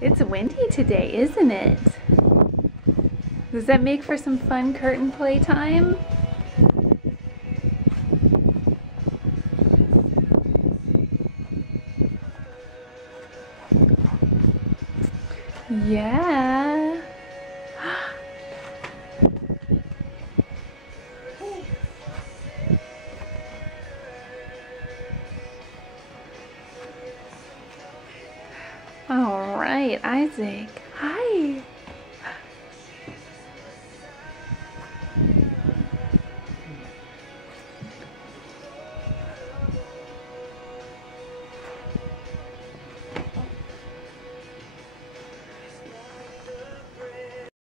It's windy today, isn't it? Does that make for some fun curtain play time? Yeah. All right, Isaac.